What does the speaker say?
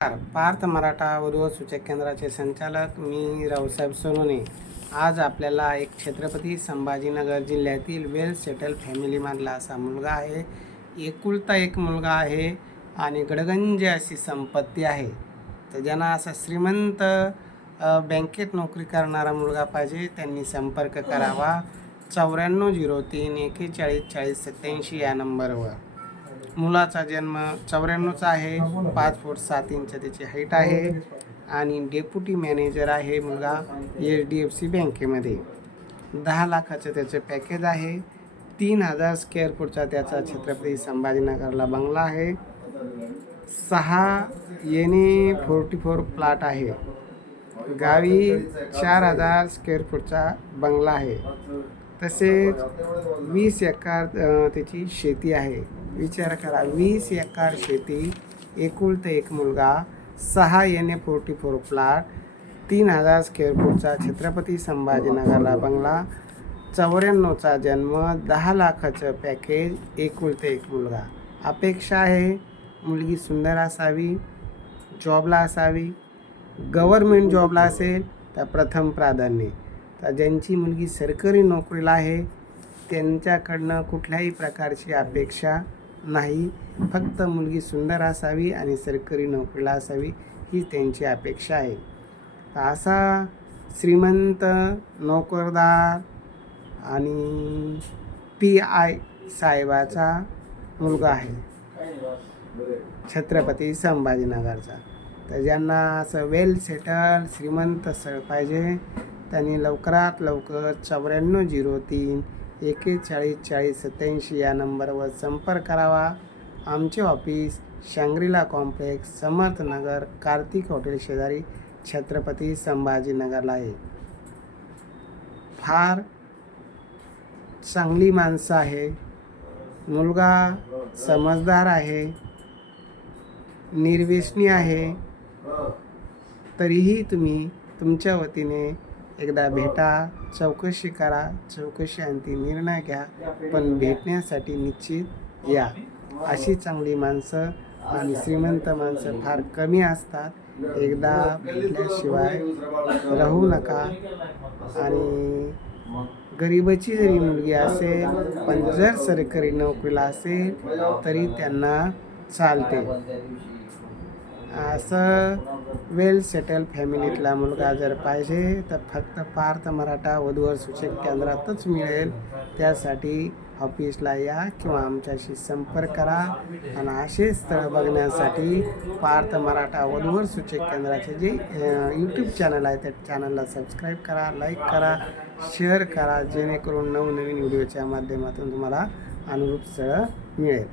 नमस्कार. पार्थ मराठा व सूचक केंद्राचे संचालक मी रावसाहेब सोनोने. आज आपल्याला एक छत्रपती संभाजीनगर जिल्ह्यातील वेल सेटल फॅमिलीमधला असा मुलगा आहे. एकुलता एक मुलगा आहे आणि गडगंज अशी संपत्ती आहे. तर ज्यांना असा श्रीमंत बँकेत नोकरी करणारा मुलगा पाहिजे त्यांनी संपर्क करावा. चौऱ्याण्णव झिरो तीन एकेचाळीस चाळीस सत्याऐंशी या नंबरवर. मुलाचा जन्म चौऱ्याण्णवचा आहे. पाच फूट सात इंच त्याची हाईट आहे. आणि डेप्युटी मॅनेजर आहे मुलगा एच डी एफ सी बँकेमध्ये दहा लाखाचं त्याचं पॅकेज आहे. तीन हजार स्क्वेअर फूटचा त्याचा छत्रपती संभाजीनगरला बंगला आहे. सहा येणे फोर्टी फोर प्लॉट आहे. गावी चार हजार स्क्वेअर फूटचा बंगला आहे. तसेच वीस एकर त्याची शेती आहे. विचार करा. वीस एकर शेती एकुलता एक मुलगा सहा N A forty four plot तीन हजार स्क्वेअर फूटचा छत्रपती संभाजीनगरला बंगला चौऱ्याण्णवचा जन्म दहा लाखाचं पॅकेज एकुलता एक मुलगा. अपेक्षा आहे मुलगी सुंदर असावी जॉबला असावी. गव्हर्मेंट जॉबला असेल तर प्रथम प्राधान्य. तर ज्यांची मुलगी सरकारी नोकरीला आहे त्यांच्याकडनं कुठल्याही प्रकारची अपेक्षा नाही. फक्त मुलगी सुंदर असावी आणि सरकारी नोकरीला असावी ही त्यांची अपेक्षा आहे. तर असा श्रीमंत नोकरदार आणि पी आय साहेबाचा मुलगा आहे. छत्रपती संभाजीनगरचा. तर ज्यांना असं वेल सेटल श्रीमंत स्थळ पाहिजे त्यांनी लवकरात लवकर चौऱ्याण्णव झिरो तीन एकेचाळीस चाळीस सत्याऐंशी या नंबरवर संपर्क करावा. आमचे office Shangrila complex Samarthnagar Kartik hotel शेजारी छत्रपती संभाजीनगरला आहे. फार चांगली माणसं आहे. मुलगा समजदार आहे. निर्व्यसनी आहे. तरीही तुम्ही तुमच्या वतीने एकदा भेटा चौकशी करा चौकशी अंती निर्णय घ्या पण भेटण्यासाठी निश्चित या. अशी चांगली माणसं आणि श्रीमंत माणसं फार कमी असतात. एकदा भेटल्याशिवाय राहू नका. आणि गरिबाची जरी मुलगी असेल पण जर सरकारी नोकरीला असेल तरी त्यांना चालते. असं वेल सेटल फॅमिलीतला मुलगा जर पाहिजे तर फक्त पार्थ मराठा वधूवर सूचक केंद्रातच मिळेल. त्यासाठी ऑफिसला या किंवा आमच्याशी संपर्क करा. आणि असे स्थळ बघण्यासाठी पार्थ मराठा वधूवर सूचक केंद्राचे जे यूट्यूब चॅनल आहे त्या चॅनलला सबस्क्राईब करा लाईक करा शेअर करा. जेणेकरून नवनवीन व्हिडिओच्या माध्यमातून तुम्हाला अनुरूप स्थळं मिळेल.